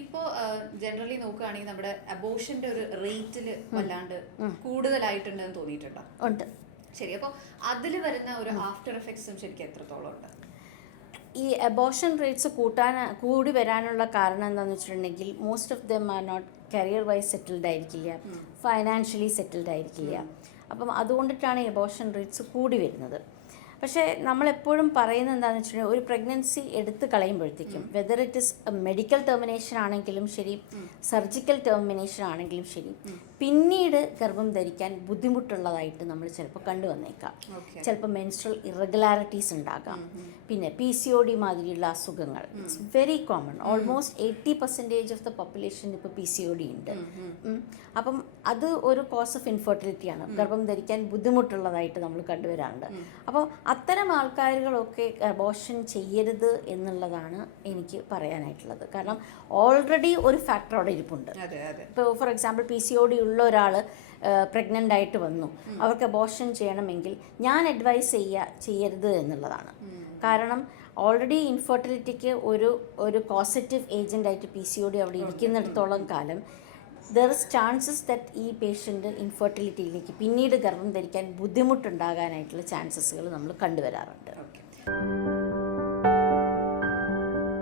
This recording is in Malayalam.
ഇപ്പോ ജനറലി നോക്കുകയാണെങ്കിൽ നമ്മുടെ അബോഷന്റെ ഒരു റേറ്റിൽ വല്ലാണ്ട് കൂടുതലായിട്ടുണ്ടെന്ന് തോന്നിയിട്ടുണ്ടോ? ഉണ്ട്. ശരി അപ്പോ അതിൽ വരുന്ന ഒരു ആഫ്റ്റർ എഫക്ട്സും ശരിക്കും എത്രത്തോളം ഉണ്ട്? ഈ അബോഷൻ റേറ്റ്സ് കൂട്ടാൻ കൂടി വരാനുള്ള കാരണം എന്താണെന്ന് വെച്ചിട്ടുണ്ടെങ്കിൽ most of them are not career wise settled ആയിരിക്കില്ല ഫൈനാൻഷ്യലി സെറ്റിൽഡ് ആയിരിക്കില്ല. അപ്പം അതുകൊണ്ടിട്ടാണ് എബോഷൻ റേറ്റ്സ് കൂടി വരുന്നത്. പക്ഷേ നമ്മളെപ്പോഴും പറയുന്നത് എന്താണെന്ന് വെച്ചിട്ടുണ്ടെങ്കിൽ ഒരു പ്രഗ്നൻസി എടുത്ത് കളയുമ്പോഴത്തേക്കും whether it is medical termination ആണെങ്കിലും ശരി സർജിക്കൽ ടെർമിനേഷൻ ആണെങ്കിലും ശരി പിന്നീട് ഗർഭം ധരിക്കാൻ ബുദ്ധിമുട്ടുള്ളതായിട്ട് നമ്മൾ ചിലപ്പോൾ കണ്ടുവന്നേക്കാം. ചിലപ്പോൾ മെൻസ്ട്രൽ ഇറഗുലാരിറ്റീസ് ഉണ്ടാകാം. പിന്നെ പി സി ഒ ഡി മാതിരിയുള്ള അസുഖങ്ങൾ. It's very common almost eighty percentage of the population ഇപ്പോൾ പി സി ഒ ഡി ഉണ്ട്. അപ്പം അത് ഒരു കോസ് ഓഫ് ഇൻഫെർട്ടിലിറ്റിയാണ് ഗർഭം ധരിക്കാൻ ബുദ്ധിമുട്ടുള്ളതായിട്ട് നമ്മൾ കണ്ടുവരാറുണ്ട്. അപ്പോൾ അത്തരം ആൾക്കാരുകളൊക്കെ അബോഷൻ ചെയ്യരുത് എന്നുള്ളതാണ് എനിക്ക് പറയാനായിട്ടുള്ളത്. കാരണം ഓൾറെഡി ഒരു ഫാക്ടർ അവിടെ ഇരിപ്പുണ്ട്. ഇപ്പോൾ for example P C O D ഉള്ള ഒരാൾ പ്രഗ്നന്റ് ആയിട്ട് വന്നു. അവർക്ക് അബോഷൻ ചെയ്യണമെങ്കിൽ ഞാൻ അഡ്വൈസ് ചെയ്യുക ചെയ്യരുത് എന്നുള്ളതാണ്. കാരണം ഓൾറെഡി ഇൻഫെർട്ടിലിറ്റിക്ക് ഒരു ഒരു പോസിറ്റീവ് ഏജന്റ് ആയിട്ട് പി സി ഒ ഡി അവിടെ ഇരിക്കുന്നിടത്തോളം കാലം ദർ ഇസ് ചാൻസസ് ദറ്റ് ഈ പേഷ്യന്റ് ഇൻഫെർട്ടിലിറ്റിയിലേക്ക് പിന്നീട് ഗർഭം ധരിക്കാൻ ബുദ്ധിമുട്ടുണ്ടാകാനായിട്ടുള്ള ചാൻസസുകൾ നമ്മൾ കണ്ടുവരാറുണ്ട്. ഓക്കെ